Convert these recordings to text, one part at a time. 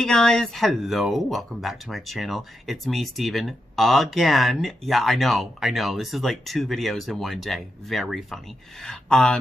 Hey guys, hello, welcome back to my channel. It's me, Steven, again. Yeah, I know, this is like 2 videos in one day. Very funny.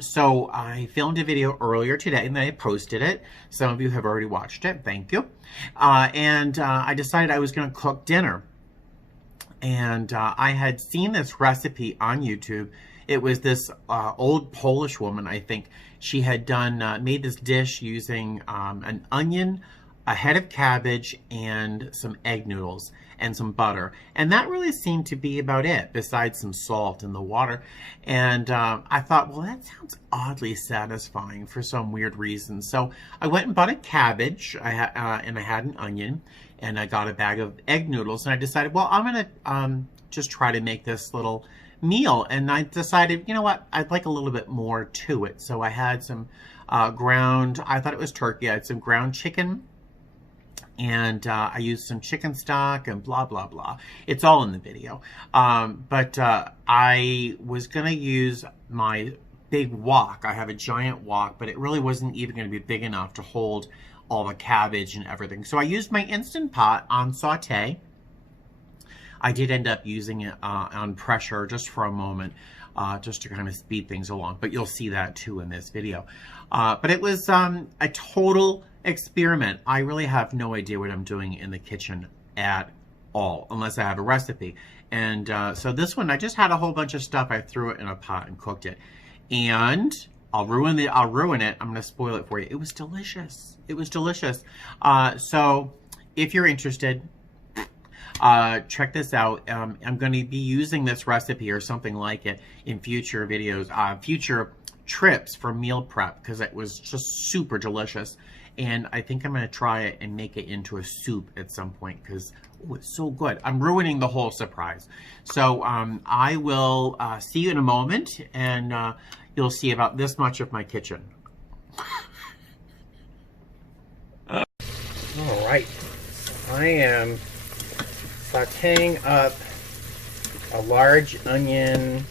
So I filmed a video earlier today and then I posted it. Some of you have already watched it, thank you. I decided I was gonna cook dinner. And I had seen this recipe on YouTube. It was this old Polish woman, I think. She had made this dish using an onion, a head of cabbage, and some egg noodles and some butter. And that really seemed to be about it, besides some salt in the water. And I thought, well, that sounds oddly satisfying for some weird reason. So I went and bought a cabbage, and I had an onion, and I got a bag of egg noodles, and I decided, well, I'm gonna just try to make this little meal. And I decided, you know what, I'd like a little bit more to it. So I had some I thought it was turkey, I had some ground chicken, and I used some chicken stock and blah, blah, blah. It's all in the video. I was gonna use my big wok. I have a giant wok, but it really wasn't even gonna be big enough to hold all the cabbage and everything. So I used my Instant Pot on saute. I did end up using it on pressure just for a moment, just to kind of speed things along, but you'll see that too in this video. But it was a total experiment. I really have no idea what I'm doing in the kitchen at all, unless I have a recipe. And so this one, I just had a whole bunch of stuff. I threw it in a pot and cooked it. And I'll ruin it. I'm gonna spoil it for you. It was delicious. It was delicious. So if you're interested, check this out. I'm going to be using this recipe or something like it in future videos, future trips for meal prep, because it was just super delicious. And I think I'm going to try it and make it into a soup at some point, because it's so good. I'm ruining the whole surprise. So I will see you in a moment, and you'll see about this much of my kitchen. All right, I am sauteing up a large onion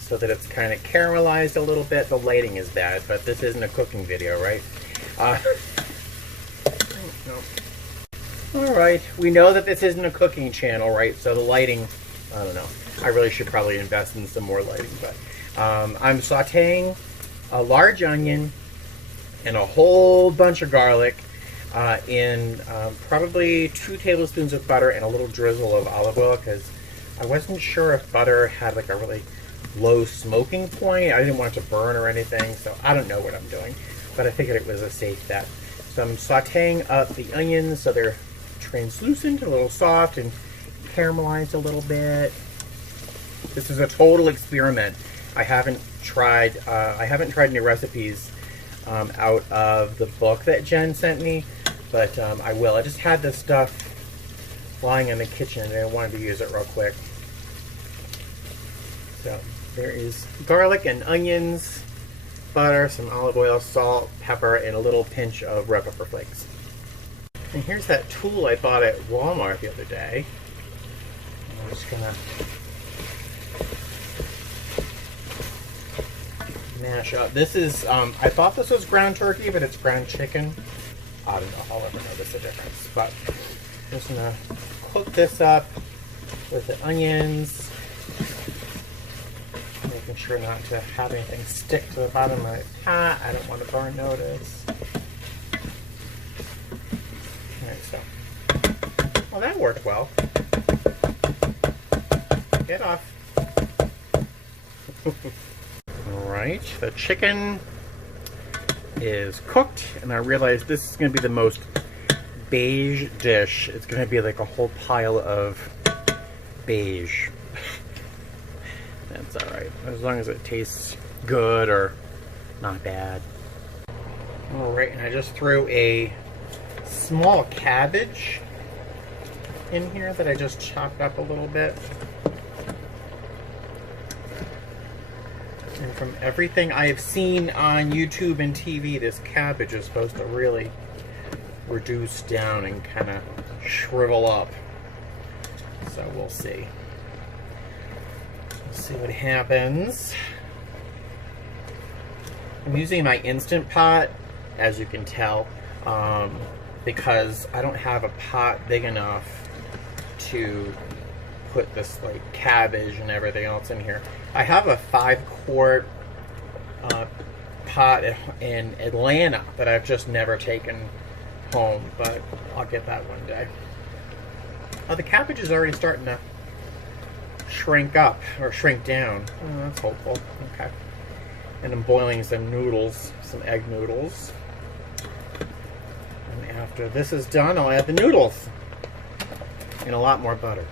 so that it's kind of caramelized a little bit. The lighting is bad, but this isn't a cooking video, right? No. All right, we know that this isn't a cooking channel, right? So the lighting, I don't know. I really should probably invest in some more lighting, but I'm sauteing a large onion and a whole bunch of garlic in probably 2 tablespoons of butter and a little drizzle of olive oil, because I wasn't sure if butter had like a really low smoking point. I didn't want it to burn or anything, so I don't know what I'm doing, but I figured it was a safe bet. So I'm sauteing up the onions so they're translucent, a little soft, and caramelized a little bit. This is a total experiment. I haven't tried any recipes out of the book that Jen sent me, but I will. I just had this stuff lying in the kitchen and I wanted to use it real quick. So there is garlic and onions, butter, some olive oil, salt, pepper, and a little pinch of red pepper flakes. And here's that tool I bought at Walmart the other day. I'm just gonna mash up. This is, I thought this was ground turkey, but it's ground chicken. I don't know if I'll ever notice the difference, but I'm just gonna cook this up with the onions, making sure not to have anything stick to the bottom of the pot. I don't want to burn notice. Alright, so, well, that worked well. Get off. Alright, the chicken is cooked, and I realized this is going to be the most beige dish. It's going to be like a whole pile of beige. That's alright, as long as it tastes good or not bad. Alright, and I just threw a small cabbage in here that I just chopped up a little bit. And from everything I have seen on YouTube and TV, this cabbage is supposed to really reduce down and kind of shrivel up. So we'll see. We'll see what happens. I'm using my Instant Pot, as you can tell. because I don't have a pot big enough to put this like cabbage and everything else in here. I have a 5-quart pot in Atlanta that I've just never taken home, but I'll get that one day. Oh, the cabbage is already starting to shrink up or shrink down. Oh, that's hopeful. Okay. And I'm boiling some noodles, some egg noodles. And after this is done, I'll add the noodles and a lot more butter.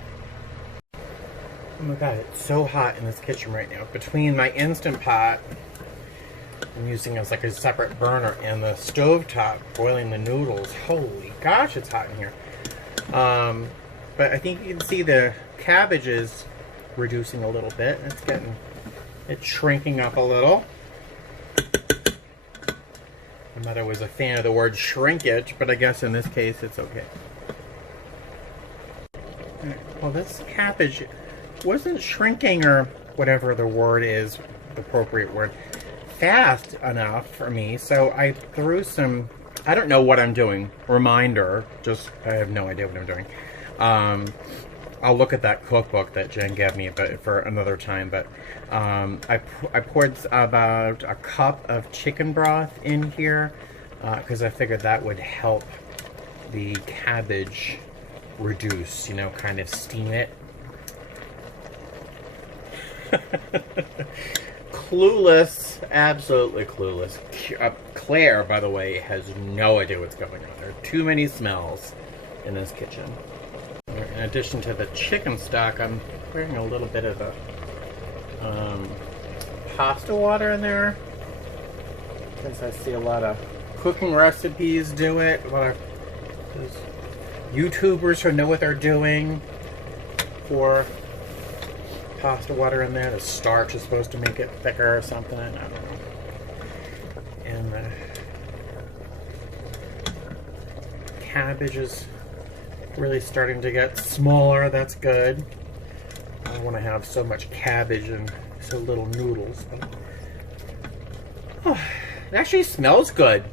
Oh my god, it's so hot in this kitchen right now. Between my Instant Pot I'm using as like a separate burner and the stovetop boiling the noodles. Holy gosh, it's hot in here. But I think you can see the cabbage is reducing a little bit. It's shrinking up a little. My mother was a fan of the word shrinkage, but I guess in this case it's okay. Well, this cabbage wasn't shrinking, or whatever the word is, the appropriate word, fast enough for me, so I threw some, I don't know what I'm doing, reminder, just, I have no idea what I'm doing. I'll look at that cookbook that Jen gave me for another time, but I poured about a cup of chicken broth in here because I figured that would help the cabbage reduce, you know, kind of steam it. Clueless, absolutely clueless. Claire, by the way, has no idea what's going on. There are too many smells in this kitchen. In addition to the chicken stock, I'm putting a little bit of the pasta water in there, since I see a lot of cooking recipes do it. A lot of YouTubers who know what they're doing for pasta water in there. The starch is supposed to make it thicker or something. I don't know. And the cabbage is really starting to get smaller. That's good. I don't want to have so much cabbage and so little noodles. But, oh, it actually smells good.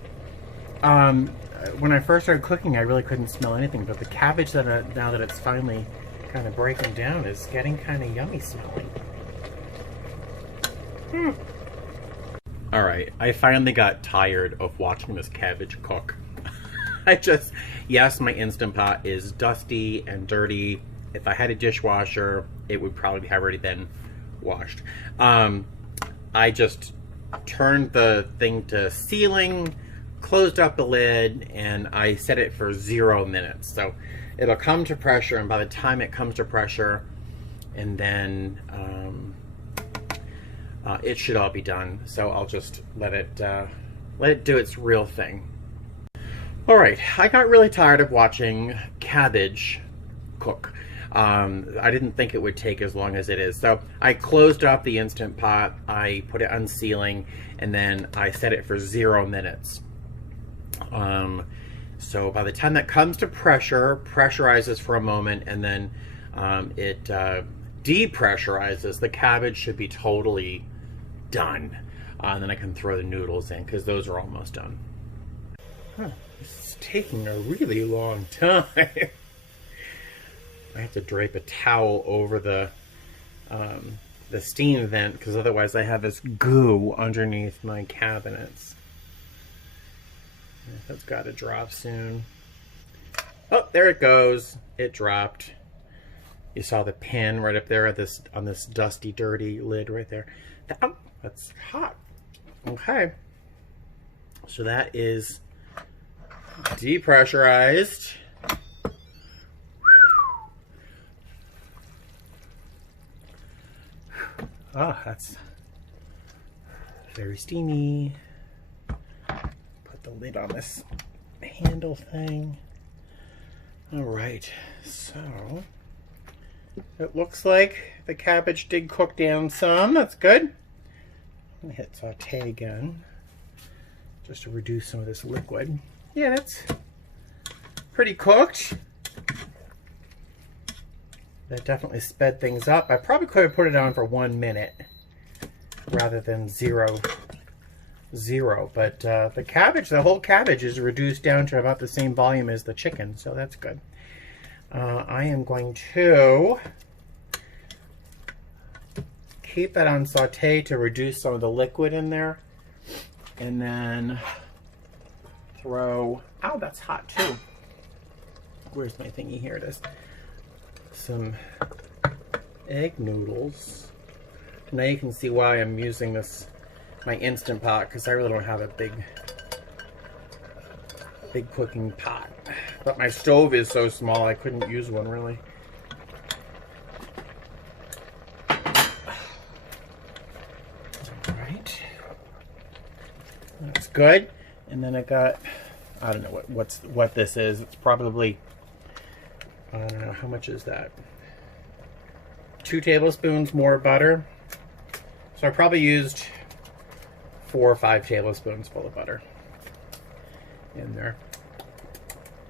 When I first started cooking, I really couldn't smell anything, but the cabbage now that it's finally kind of breaking down is getting kind of yummy smelling. Alright, I finally got tired of watching this cabbage cook. Yes, my Instant Pot is dusty and dirty. If I had a dishwasher, it would probably have already been washed. I just turned the thing to ceiling, closed up the lid, and I set it for 0 minutes. So it'll come to pressure, and by the time it comes to pressure, and then it should all be done. So I'll just let it do its real thing. All right, I got really tired of watching cabbage cook. I didn't think it would take as long as it is. So I closed up the Instant Pot, I put it on sealing, and then I set it for 0 minutes. So by the time that comes to pressure, pressurizes for a moment, and then it depressurizes, the cabbage should be totally done. And then I can throw the noodles in, because those are almost done. Huh, this is taking a really long time. I have to drape a towel over the steam vent, because otherwise I have this goo underneath my cabinets. That's got to drop soon. Oh, there it goes. It dropped. You saw the pin right up there on this dusty, dirty lid right there. Oh, that's hot. Okay. So that is depressurized. Oh, that's very steamy. Put the lid on this handle thing. All right, so it looks like the cabbage did cook down some. That's good. I'm gonna hit saute again, just to reduce some of this liquid. Yeah, that's pretty cooked. That definitely sped things up. I probably could have put it on for 1 minute rather than 0 0. But the cabbage, the whole cabbage is reduced down to about the same volume as the chicken, so that's good. I am going to keep that on saute to reduce some of the liquid in there. And then throw, oh, that's hot too. Where's my thingy? Here it is. Some egg noodles. Now you can see why I'm using this, my Instant Pot, because I really don't have a big cooking pot. But my stove is so small I couldn't use one really. Alright. That's good. And then I got, I don't know what this is. It's probably, I don't know, how much is that? 2 tablespoons more butter. So I probably used 4 or 5 tablespoons full of butter in there.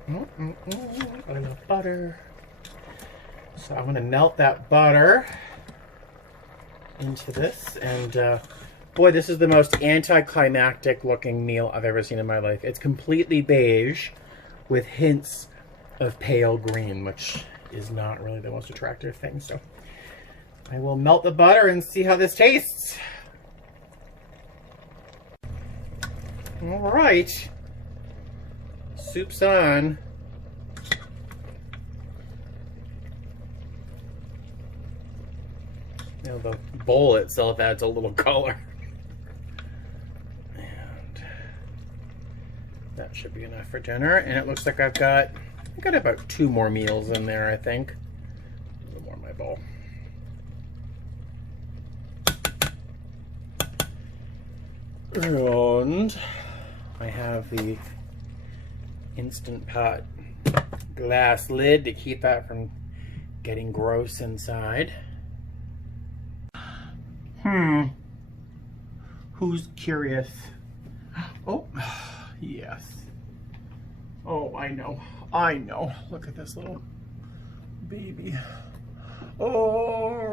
I love butter. So I'm going to melt that butter into this. And boy, this is the most anticlimactic looking meal I've ever seen in my life. It's completely beige with hints of pale green, which is not really the most attractive thing. So I will melt the butter and see how this tastes. All right. Soup's on. Now the bowl itself adds a little color. And that should be enough for dinner. And it looks like I've got about 2 more meals in there, I think. A little more in my bowl. And I have the Instant Pot glass lid to keep that from getting gross inside. Who's curious? Oh, yes. Oh, I know. I know. Look at this little baby. Oh.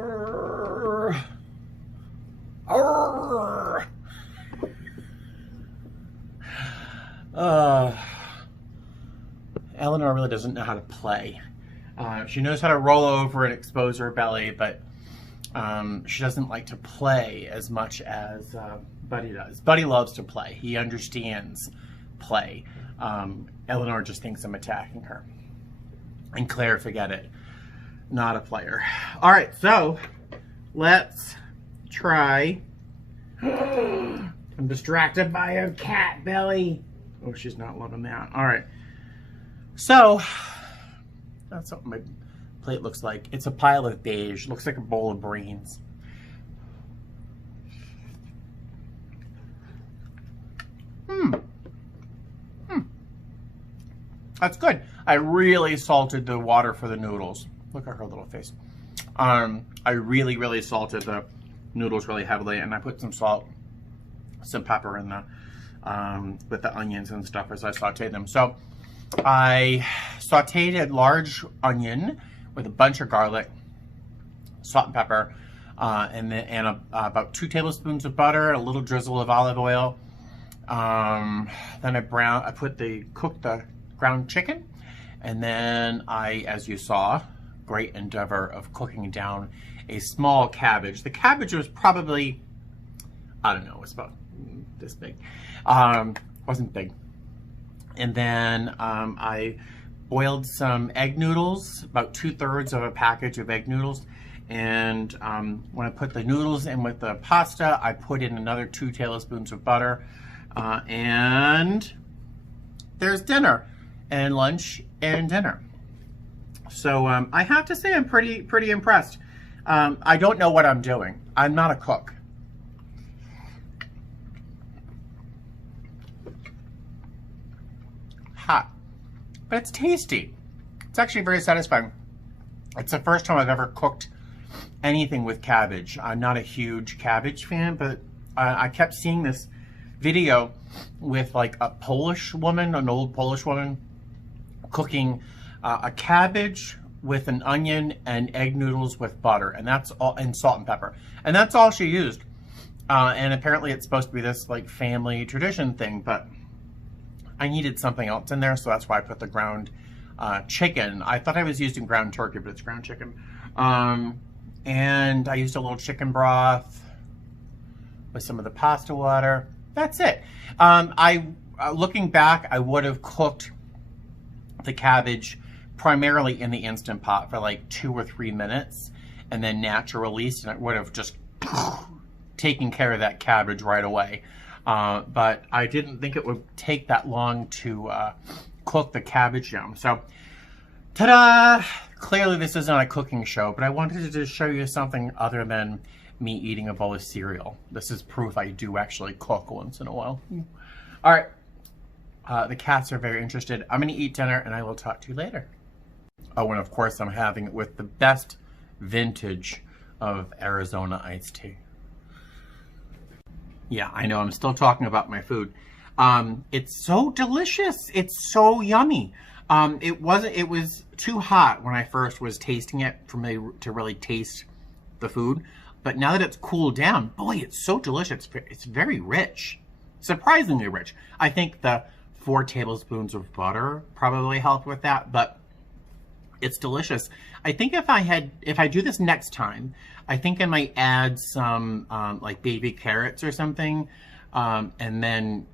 Oh. Eleanor really doesn't know how to play. She knows how to roll over and expose her belly, but she doesn't like to play as much as Buddy does. Buddy loves to play. He understands play. Eleanor just thinks I'm attacking her. And Claire, forget it. Not a player. All right, so let's try. I'm distracted by a cat belly. Oh, she's not loving that. All right. So that's what my plate looks like. It's a pile of beige. Looks like a bowl of brains. That's good. I really salted the water for the noodles. Look at her little face. I really salted the noodles really heavily, and I put some salt, some pepper in the with the onions and stuff as I sauteed them. So I sauteed a large onion with a bunch of garlic, salt and pepper, and about 2 tablespoons of butter, a little drizzle of olive oil. Then I cooked the ground chicken, and then I, as you saw, great endeavor of cooking down a small cabbage. The cabbage was probably, I don't know, it's about this big. Wasn't big. And then I boiled some egg noodles, about 2/3 of a package of egg noodles. And when I put the noodles in with the pasta, I put in another 2 tablespoons of butter. And there's dinner, and lunch and dinner. So I have to say I'm pretty impressed. I don't know what I'm doing. I'm not a cook. Hot, but it's tasty. It's actually very satisfying. It's the first time I've ever cooked anything with cabbage. I'm not a huge cabbage fan, but I kept seeing this video with like a Polish woman, an old Polish woman, cooking a cabbage with an onion and egg noodles with butter, and that's all, and salt and pepper, and that's all she used. And apparently it's supposed to be this like family tradition thing, but I needed something else in there, so that's why I put the ground chicken. I thought I was using ground turkey, but it's ground chicken. And I used a little chicken broth with some of the pasta water. That's it. Looking back, I would have cooked the cabbage primarily in the Instant Pot for like 2 or 3 minutes and then natural release, and it would have just taken care of that cabbage right away. But I didn't think it would take that long to cook the cabbage down. So, ta-da! Clearly this is not a cooking show, but I wanted to just show you something other than me eating a bowl of cereal. This is proof I do actually cook once in a while. All right. The cats are very interested. I'm going to eat dinner, and I will talk to you later. Oh, and of course, I'm having it with the best vintage of Arizona iced tea. Yeah, I know. I'm still talking about my food. It's so delicious. It's so yummy. It was too hot when I first was tasting it for me to really taste the food. But now that it's cooled down, boy, it's so delicious. It's very rich. Surprisingly rich. I think the 4 tablespoons of butter probably helped with that, but it's delicious. I think if I do this next time, I think I might add some like baby carrots or something, and then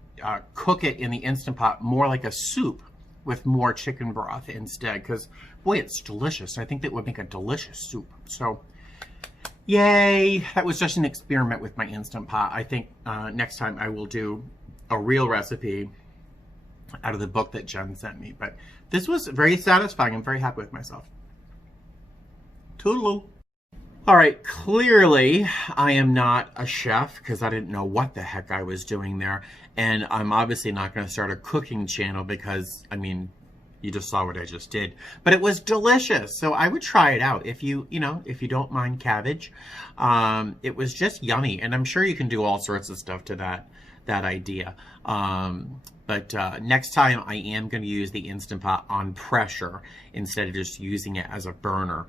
cook it in the Instant Pot more like a soup with more chicken broth instead, because boy, it's delicious. I think that would make a delicious soup. So yay, that was just an experiment with my Instant Pot. I think next time I will do a real recipe out of the book that Jen sent me. But this was very satisfying. I'm very happy with myself. Toodaloo. All right, clearly I am not a chef because I didn't know what the heck I was doing there. And I'm obviously not going to start a cooking channel because, I mean, you just saw what I just did. But it was delicious, so I would try it out if you don't mind cabbage. It was just yummy, and I'm sure you can do all sorts of stuff to that idea. But next time I am going to use the Instant Pot on pressure instead of just using it as a burner,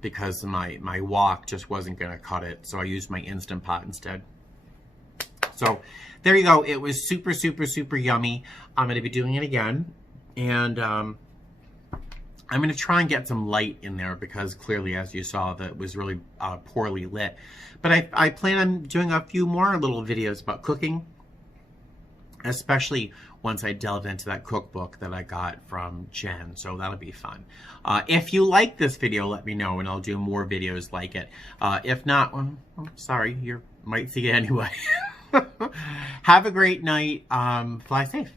because my wok just wasn't going to cut it. So I used my Instant Pot instead. So there you go. It was super, super, super yummy. I'm going to be doing it again. And I'm going to try and get some light in there because clearly, as you saw, that was really poorly lit. But I plan on doing a few more little videos about cooking, especially once I delve into that cookbook that I got from Jen. So that'll be fun. If you like this video, let me know and I'll do more videos like it. If not, well, sorry, you might see it anyway. Have a great night. Fly safe.